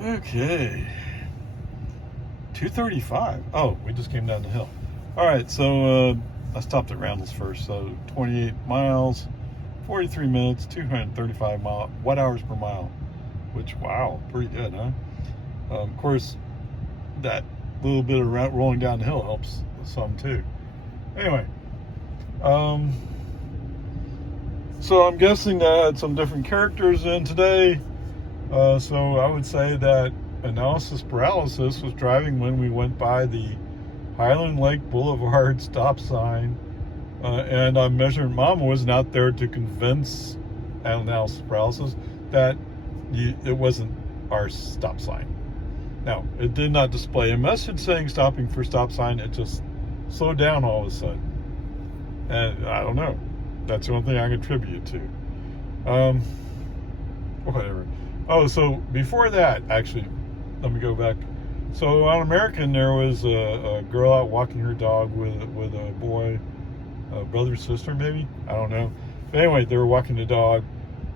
Okay. 2:35. Oh, we just came down the hill. All right, so I stopped at Randall's first. So 28 miles, 43 minutes, 235 watt-hours per mile. Which, wow, pretty good, huh? Of course, that little bit of rolling down the hill helps some too. Anyway, so I'm guessing that I had some different characters in today. So I would say that analysis paralysis was driving when we went by the Highland Lake Boulevard stop sign, and Measurement Mama wasn't out there to convince analysis paralysis that it wasn't our stop sign. Now, it did not display a message saying stopping for stop sign. It just slowed down all of a sudden. And I don't know. That's the only thing I can attribute it to. Whatever. Oh, so before that, actually, let me go back. So on American, there was a girl out walking her dog with a boy, a brother, sister, maybe? I don't know. But anyway, they were walking the dog.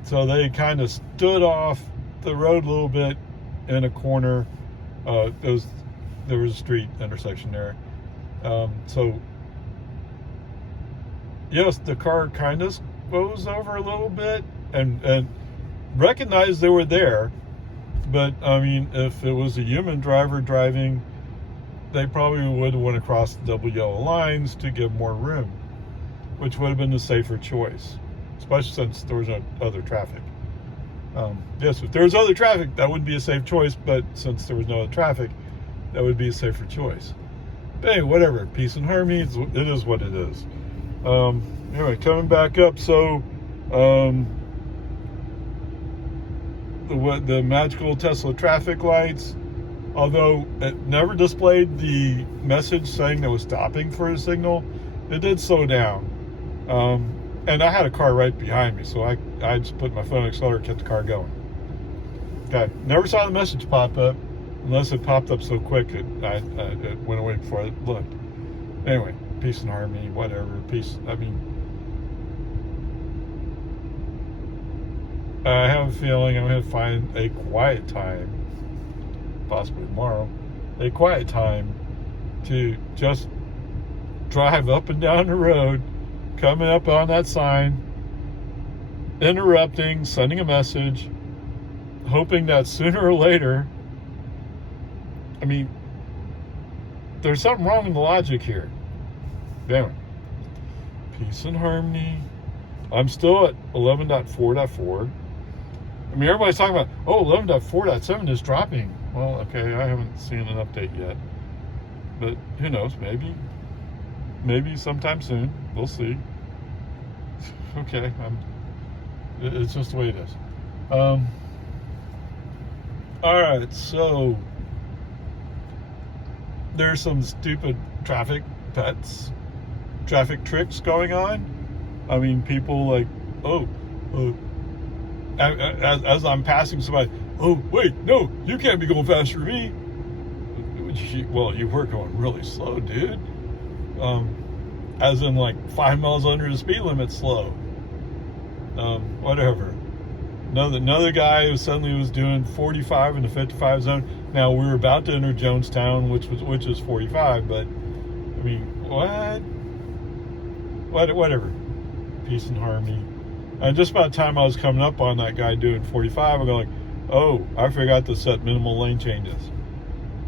So they kind of stood off the road a little bit in a corner. There was a street intersection there. So, yes, the car kind of goes over a little bit and recognized they were there. But, I mean, if it was a human driver driving, they probably would want to cross the double yellow lines to give more room, which would have been the safer choice, especially since there was no other traffic. Yes, if there was other traffic, that would be a safe choice, but since there was no other traffic, that would be a safer choice. But anyway, whatever. Peace and harmony, it is what it is. Anyway, coming back up, so the magical Tesla traffic lights, although it never displayed the message saying that was stopping for a signal, it did slow down. And I had a car right behind me, so I just put my foot on the accelerator, kept the car going. Okay, never saw the message pop up, unless it popped up so quick it went away before I looked. Anyway, peace and harmony, whatever, peace. I mean, I have a feeling I'm going to find a quiet time, possibly tomorrow, a quiet time to just drive up and down the road, coming up on that sign, interrupting, sending a message, hoping that sooner or later, I mean, there's something wrong in the logic here. Anyway, peace and harmony. I'm still at 11.4.4. I mean, everybody's talking about, 11.4.7 is dropping. Well, okay, I haven't seen an update yet. But who knows, maybe sometime soon. We'll see. Okay, it's just the way it is. Alright, so there's some stupid traffic tricks going on. I mean, people like, as I'm passing somebody, wait, no, you can't be going faster than me. Well, you were going really slow, dude. As in like 5 miles under the speed limit slow. Whatever. Another guy who suddenly was doing 45 in the 55 zone. Now, we were about to enter Jonestown, which is 45, but, I mean, whatever. Peace and harmony. And just about the time I was coming up on that guy doing 45, I'm going, I forgot to set minimal lane changes.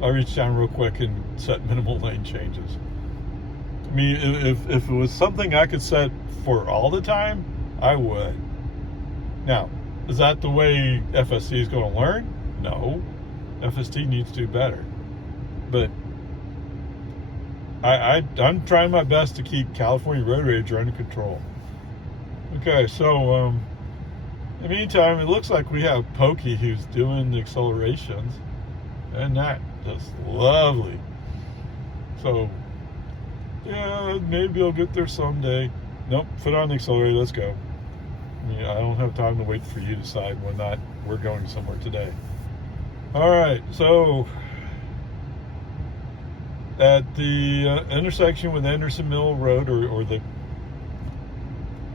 I reached down real quick and set minimal lane changes. I mean, if it was something I could set for all the time, I would. Now, is that the way FSD is going to learn? No. FSD needs to do better. But I'm trying my best to keep California road rage under control. Okay, so in the meantime, it looks like we have Pokey who's doing the accelerations. And that just lovely. So, yeah, maybe I'll get there someday. Nope, foot on the accelerator, let's go. I mean, I don't have time to wait for you to decide when we're going somewhere today. Alright, so at the intersection with Anderson Mill Road, or the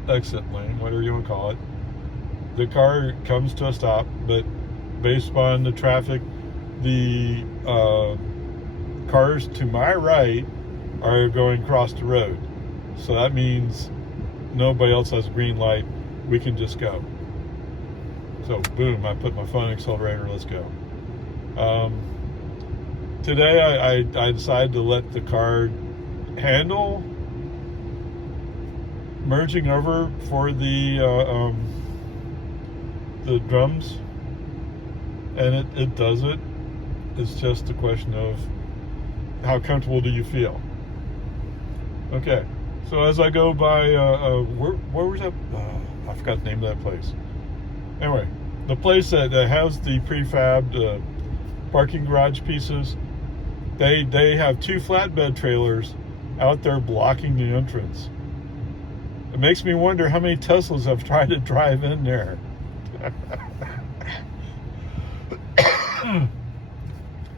exit lane, whatever you want to call it, the car comes to a stop, but based on the traffic, the cars to my right are going across the road. So that means nobody else has a green light. We can just go. So boom, I put my foot on the accelerator, let's go. Today I decided to let the car handle merging over for the drums, and it does it. It's just a question of how comfortable do you feel. Okay, so as I go by, where was that? I forgot the name of that place. Anyway, the place that has the prefabbed parking garage pieces, they have 2 flatbed trailers out there blocking the entrance. It makes me wonder how many Teslas have tried to drive in there.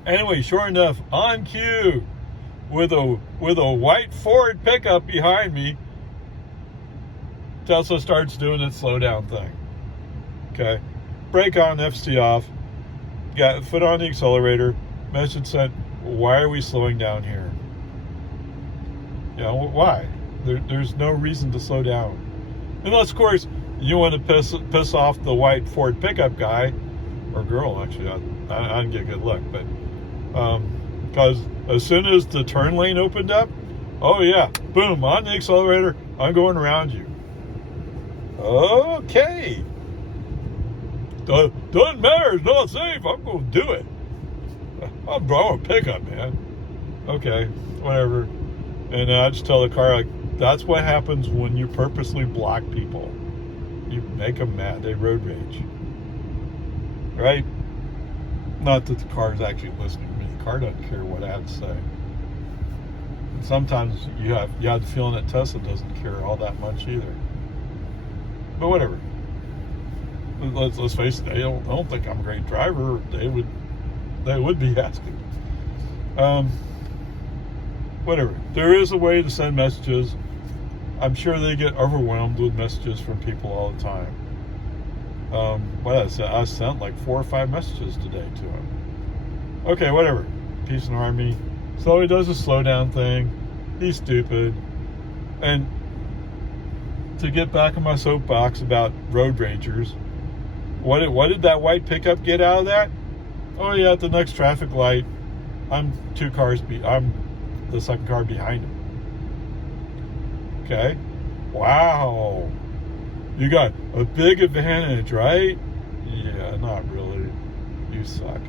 Anyway, sure enough, on cue, with a white Ford pickup behind me, Tesla starts doing its slow down thing. Okay, brake on, FC off, got foot on the accelerator, message sent, why are we slowing down here? You know, why? There's no reason to slow down. Unless, of course, you want to piss off the white Ford pickup guy, or girl, actually. I didn't get a good look, but because as soon as the turn lane opened up, oh yeah, boom, on the accelerator, I'm going around you. Okay. Doesn't matter, it's not safe, I'm going to do it. I'm a pickup, man. Okay, whatever. And I just tell the car, like, that's what happens when you purposely block people. You make them mad. They road rage. Right? Not that the car is actually listening to me. The car doesn't care what I have to say. And sometimes you have the feeling that Tesla doesn't care all that much either. But whatever. Let's face it. They don't think I'm a great driver. They would be asking. Whatever. There is a way to send messages. I'm sure they get overwhelmed with messages from people all the time. I sent like 4 or 5 messages today to him. Okay, whatever. Peace and harmony. So he does a slow down thing. He's stupid. And to get back on my soapbox about road ragers, what did that white pickup get out of that? Oh yeah, at the next traffic light, I'm the second car behind him. Okay? Wow. You got a big advantage, right? Yeah, not really. You suck.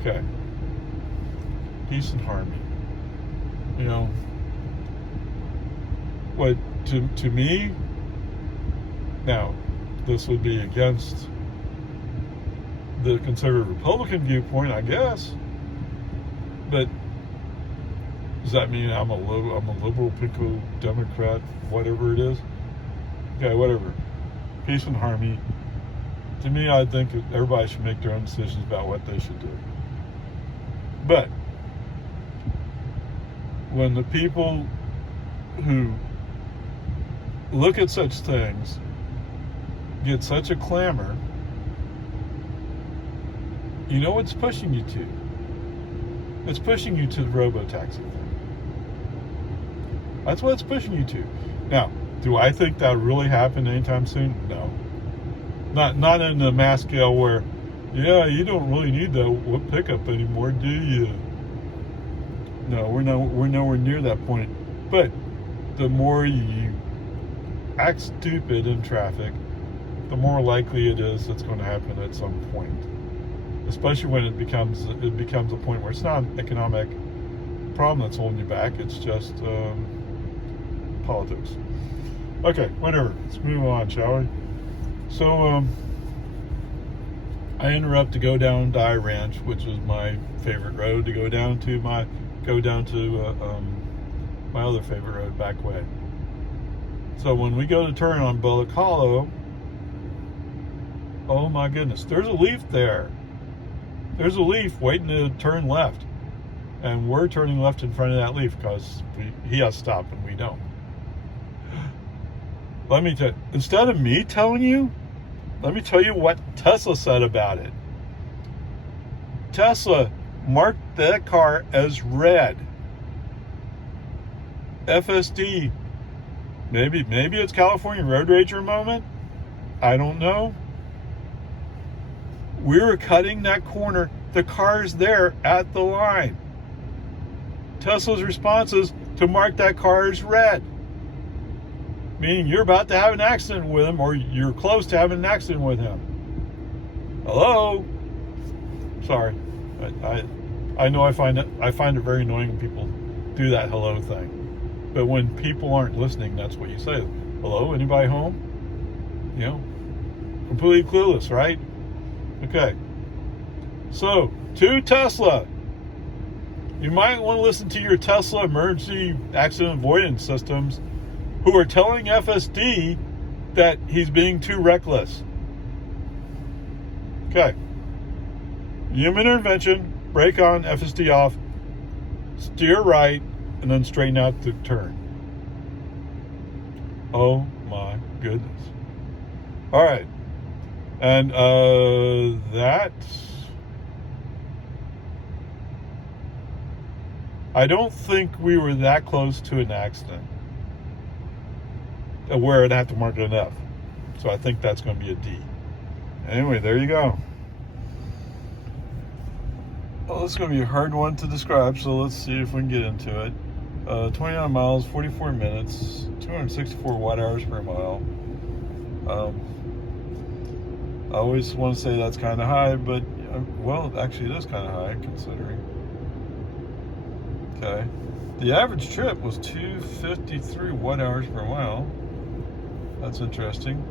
Okay. Peace and harmony. You know, what to me, now, this would be against the conservative Republican viewpoint, I guess. But does that mean I'm a liberal, pinko, Democrat, whatever it is? Okay, whatever. Peace and harmony. To me, I think everybody should make their own decisions about what they should do. But when the people who look at such things get such a clamor, you know what's pushing you to? It's pushing you to the robo-taxi thing. That's what it's pushing you to. Now, do I think that really happen anytime soon? No. Not in the mass scale where, yeah, you don't really need that pickup anymore, do you? No, we're nowhere near that point. But the more you act stupid in traffic, the more likely it is it's going to happen at some point. Especially when it becomes a point where it's not an economic problem that's holding you back. It's just politics. Okay, whatever. Let's move on, shall we? So I interrupt to go down Steiner Ranch, which is my favorite road to go down to my other favorite road back way. So when we go to turn on Bullock Hollow, oh my goodness, there's a leaf there. There's a leaf waiting to turn left. And we're turning left in front of that leaf because he has to stop and we don't. Let me tell you, instead of me telling you, let me tell you what Tesla said about it. Tesla marked that car as red. FSD. Maybe it's California Road Rager moment. I don't know. We were cutting that corner. The car's there at the line. Tesla's response is to mark that car as red. Meaning you're about to have an accident with him, or you're close to having an accident with him. Hello? Sorry. I know I find it very annoying when people do that hello thing. But when people aren't listening, that's what you say. Hello, anybody home? You know, completely clueless, right? Okay. So, to Tesla. You might want to listen to your Tesla emergency accident avoidance systems who are telling FSD that he's being too reckless. Okay. Human intervention, brake on, FSD off, steer right, and then straighten out the turn. Oh my goodness. All right. And I don't think we were that close to an accident where I'd have to mark it an F. So I think that's going to be a D. Anyway, there you go. Well, this is going to be a hard one to describe, so let's see if we can get into it. 29 miles, 44 minutes, 264 watt-hours per mile. I always want to say that's kind of high, but, well, actually it is kind of high considering. Okay. The average trip was 253 watt-hours per mile. That's interesting.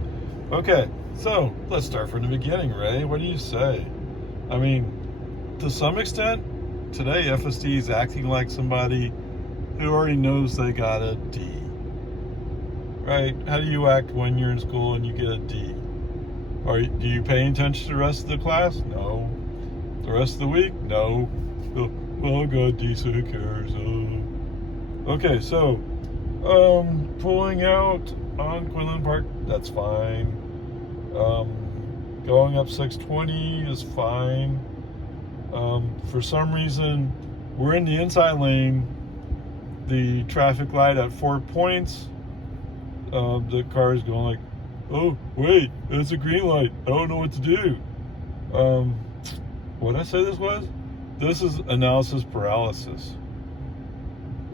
Okay, so let's start from the beginning, Ray. What do you say? I mean, to some extent, today FSD is acting like somebody who already knows they got a D. Right? How do you act when you're in school and you get a D? Or do you pay attention to the rest of the class? No. The rest of the week? No. Oh, I got a D, so who cares? Okay, so pulling out on Quinlan Park, that's fine. Going up 620 is fine. For some reason, we're in the inside lane. The traffic light at 4 points. The car is going like, oh, wait, it's a green light. I don't know what to do. What did I say this was? This is analysis paralysis.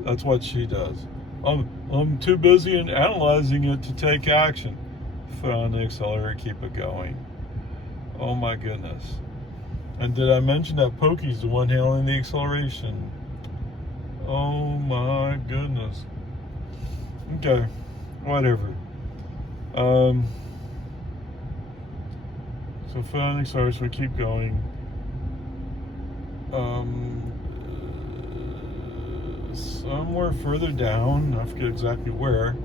That's what she does. I'm too busy in analyzing it to take action. Foot on the accelerator, keep it going. Oh my goodness. And did I mention that Pokey's the one handling the acceleration? Oh my goodness. Okay, whatever. So foot on the accelerator, we keep going. Somewhere further down, I forget exactly where,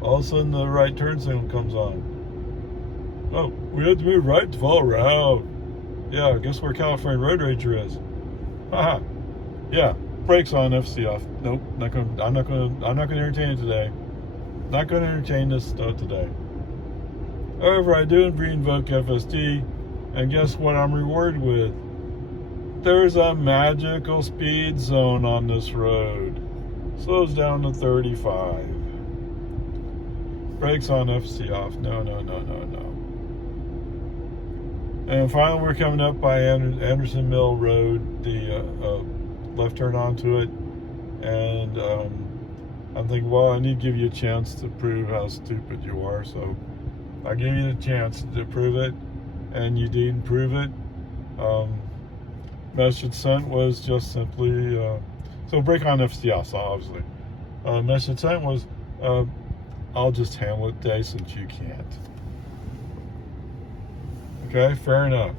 all of a sudden the right turn signal comes on. Oh, we have to move right to follow route. Yeah, guess where California Road Rager is? Haha. Yeah, brakes on, FC off. Nope, I'm not gonna entertain it today. Not gonna entertain this stuff today. However, I do re-invoke FSD, and guess what I'm rewarded with? There's a magical speed zone on this road. Slows down to 35. Brakes on, FC off. No. And finally, we're coming up by Anderson Mill Road, the left turn onto it. And I'm thinking, well, I need to give you a chance to prove how stupid you are. So I give you the chance to prove it, and you didn't prove it. Message sent was just simply, so brake on FC off, obviously. Message sent was, I'll just handle it today since you can't. Okay, fair enough.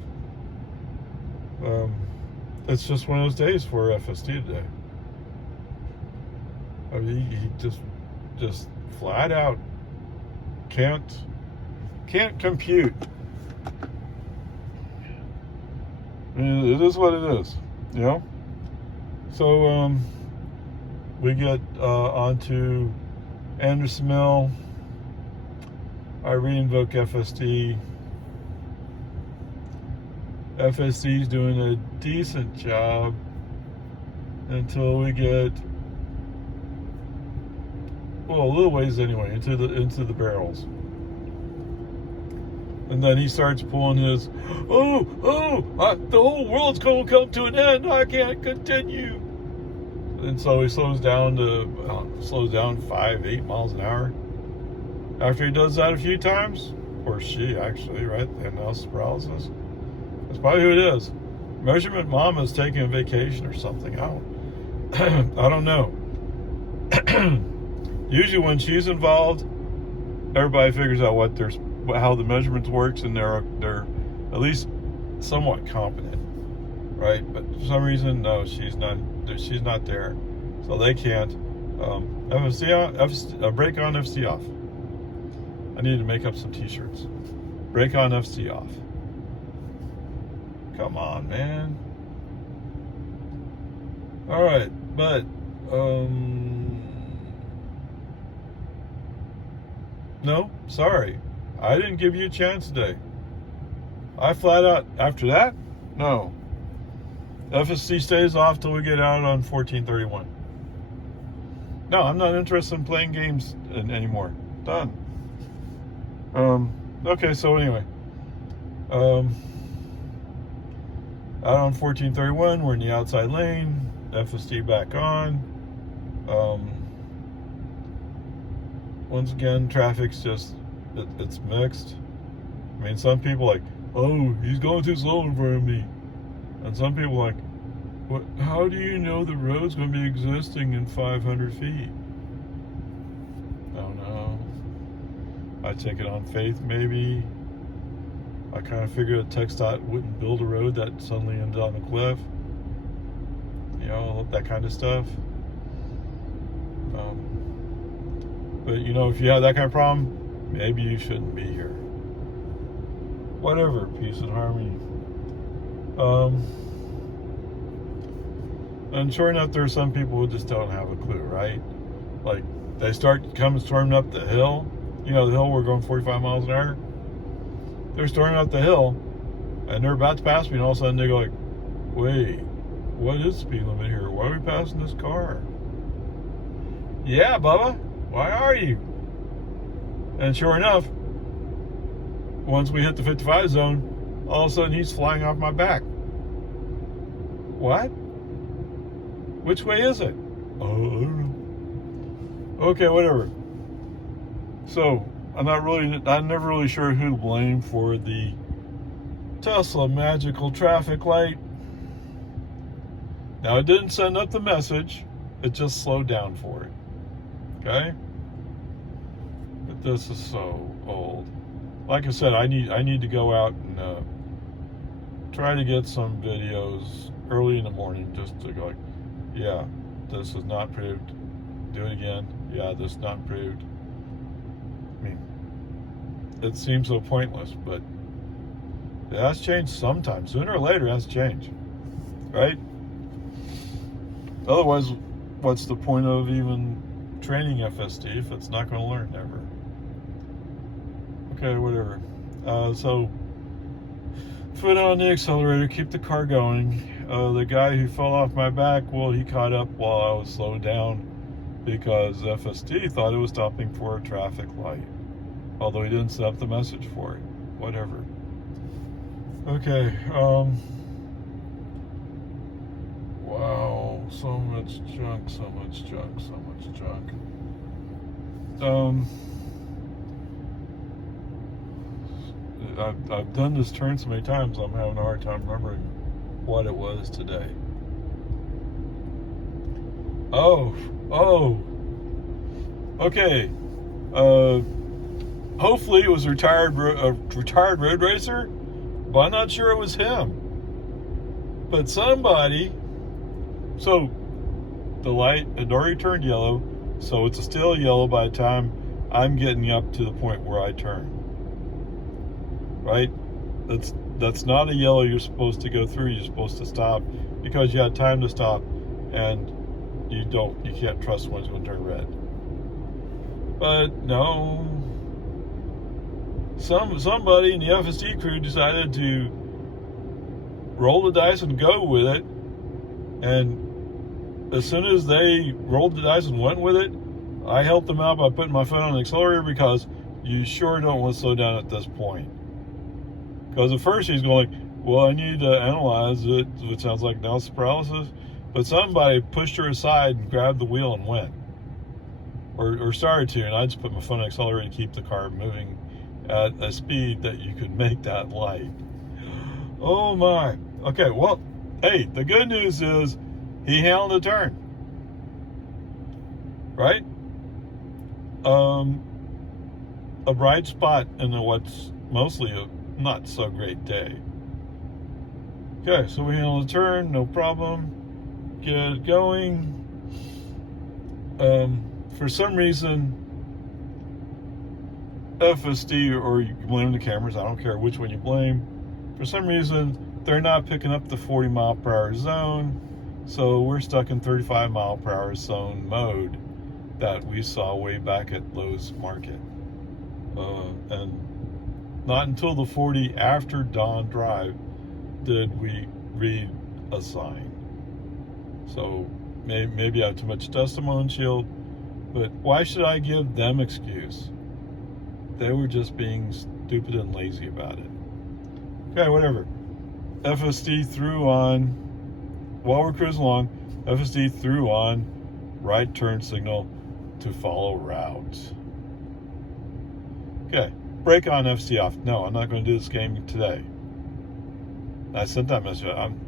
It's just one of those days for FSD today. I mean, he just flat out can't compute. I mean, it is what it is, you know? So, we get onto Anderson Mill. I re-invoke FSD. FSC's doing a decent job until we get, well, a little ways anyway, into the barrels. And then he starts pulling his, the whole world's going to come to an end. I can't continue. And so he slows down 5-8 miles an hour. After he does that a few times, or she actually, right? The analysis paralysis. That's probably who it is. Measurement Mom is taking a vacation or something. I don't know. Usually when she's involved, everybody figures out how the measurements works, and they're at least somewhat competent, right? But for some reason, no, she's not there, so they can't. FSC on, break on, FC off. I need to make up some T-shirts. Break on, FC off. Come on, man. All right, but no, sorry. I didn't give you a chance today. I flat out, after that, no. FSC stays off till we get out on 1431. No, I'm not interested in playing games anymore. Done. Okay, so anyway. Out on 1431, we're in the outside lane. FSD back on. Once again, traffic's just, it's mixed. I mean, some people like, oh, he's going too slow in front of me. And some people like, what? How do you know the road's going to be existing in 500 feet? I don't know. I take it on faith, maybe. I kind of figured that TxDOT wouldn't build a road that suddenly ended on a cliff. You know, that kind of stuff. But, you know, if you have that kind of problem, maybe you shouldn't be here. Whatever, peace and harmony. And sure enough, there are some people who just don't have a clue, right? Like, they start storming up the hill. You know, the hill we're going 45 miles an hour. They're storming up the hill, and they're about to pass me, and all of a sudden they go like, wait, what is the speed limit here? Why are we passing this car? Yeah, Bubba, why are you? And sure enough, once we hit the 55 zone, all of a sudden he's flying off my back. What? Which way is it? Oh, I don't know. Okay, whatever. So, I'm never really sure who to blame for the Tesla magical traffic light. Now, it didn't send up the message. It just slowed down for it. Okay? But this is so old. Like I said, I need to go out and try to get some videos early in the morning, just to go like, yeah, this is not proved. Do it again. Yeah, this is not proved. I mean, it seems so pointless, but it has changed sometimes. Sooner or later, it has to change, right? Otherwise, what's the point of even training FSD if it's not going to learn ever? Okay, whatever. So, foot on the accelerator, keep the car going. The guy who fell off my back, well, he caught up while I was slowed down because FSD thought it was stopping for a traffic light, although he didn't set up the message for it. Whatever. Okay. Wow, so much junk, so much junk, so much junk. I've done this turn so many times, I'm having a hard time remembering what it was today. Oh, okay. Hopefully it was a retired road racer, but I'm not sure it was him. But somebody, so the light had already turned yellow, so it's still yellow by the time I'm getting up to the point where I turn. Right? That's not a yellow you're supposed to go through. You're supposed to stop because you had time to stop, and you can't trust when it's going to turn red. But no, somebody in the FSD crew decided to roll the dice and go with it. And as soon as they rolled the dice and went with it, I helped them out by putting my foot on the accelerator, because you sure don't want to slow down at this point. Because at first he's going, well, I need to analyze it, which sounds like analysis paralysis. But somebody pushed her aside and grabbed the wheel and went. Or started to, and I just put my foot on the accelerator to keep the car moving at a speed that you could make that light. Oh my. Okay, well, hey, the good news is he handled the turn. Right? A bright spot in what's mostly a not so great day. Okay, so we handled the turn, no problem. Get it going. For some reason, FSD, or you can blame the cameras, I don't care which one you blame. For some reason, they're not picking up the 40 mile per hour zone, so we're stuck in 35 mile per hour zone mode that we saw way back at Lowe's Market. And not until the 40 after dawn drive did we read a sign. So maybe I have too much dust on my windshield, but why should I give them excuse? They were just being stupid and lazy about it. Okay, whatever. FSD threw on, while we're cruising along, FSD threw on right turn signal to follow route. Okay, brake on, FSD off. No, I'm not going to do this game today. I sent that message. I'm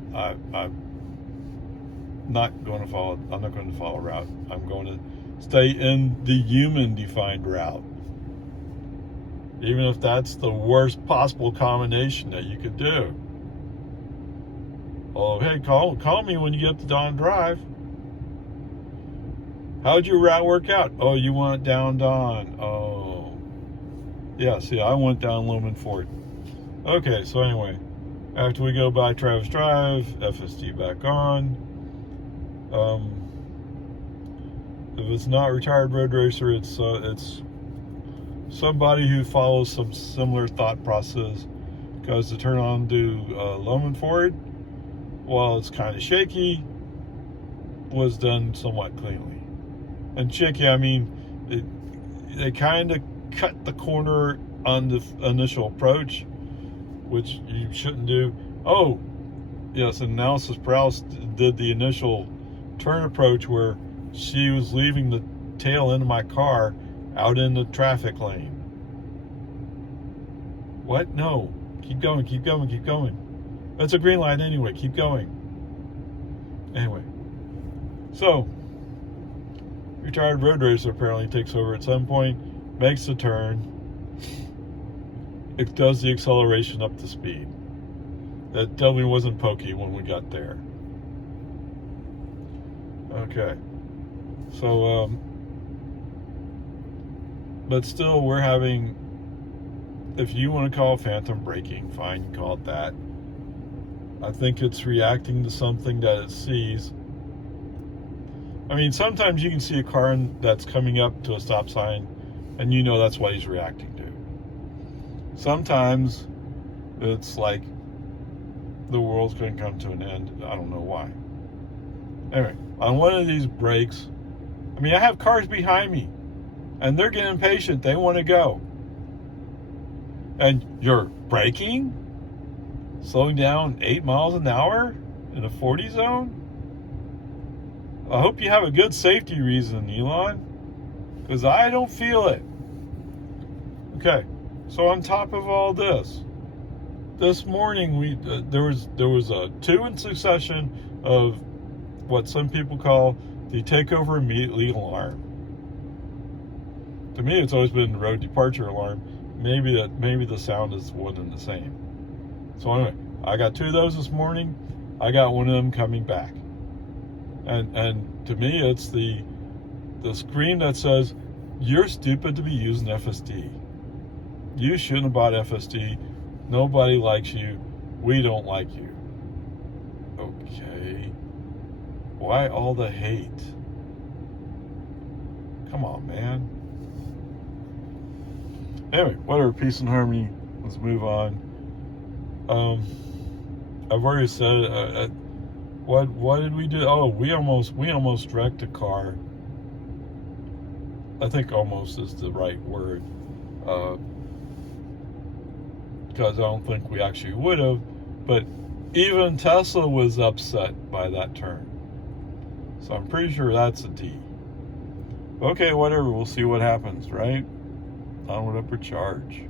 not going to follow. I'm not going to follow route. I'm going to stay in the human-defined route, even if that's the worst possible combination that you could do. Oh, hey, call me when you get to Dawn Drive. How'd your route work out? Oh, you went down Dawn. Oh, yeah. See, I went down Loman Ford. Okay, so anyway, after we go by Travis Drive, FSD back on. If it's not retired road racer, it's somebody who follows some similar thought process, because to turn on to Loman Ford, while it's kind of shaky, was done somewhat cleanly. And shaky, I mean, they kind of cut the corner on the initial approach, which you shouldn't do. Oh, yes, analysis paralysis did the initial turn approach where she was leaving the tail end of my car out in the traffic lane. What? No. Keep going, keep going, keep going. It's a green light anyway. Keep going. Anyway. So, retired road racer apparently takes over at some point, makes the turn. It does the acceleration up to speed. That definitely wasn't pokey when we got there. Okay. So, but still, we're having, if you want to call phantom braking, fine, you call it that. I think it's reacting to something that it sees. I mean, sometimes you can see a car that's coming up to a stop sign, and you know that's what he's reacting to. Sometimes it's like the world's going to come to an end. I don't know why. Anyway, on one of these brakes, I mean, I have cars behind me, and they're getting impatient. They want to go. And you're braking? Slowing down 8 miles an hour in a 40 zone? I hope you have a good safety reason, Elon, because I don't feel it. Okay, so on top of all this morning there was a 2 in succession of what some people call the takeover immediately alarm. To me, it's always been the road departure alarm. Maybe the sound is one and the same. So anyway, I got 2 of those this morning. I got one of them coming back. And to me, it's the screen that says, you're stupid to be using FSD. You shouldn't have bought FSD. Nobody likes you. We don't like you. Okay. Why all the hate? Come on, man. Anyway, whatever, peace and harmony. Let's move on. I've already said, what did we do? Oh, we almost wrecked a car. I think almost is the right word. Because I don't think we actually would have. But even Tesla was upset by that turn. So I'm pretty sure that's a D. Okay, whatever. We'll see what happens, right? Onward, upward charge.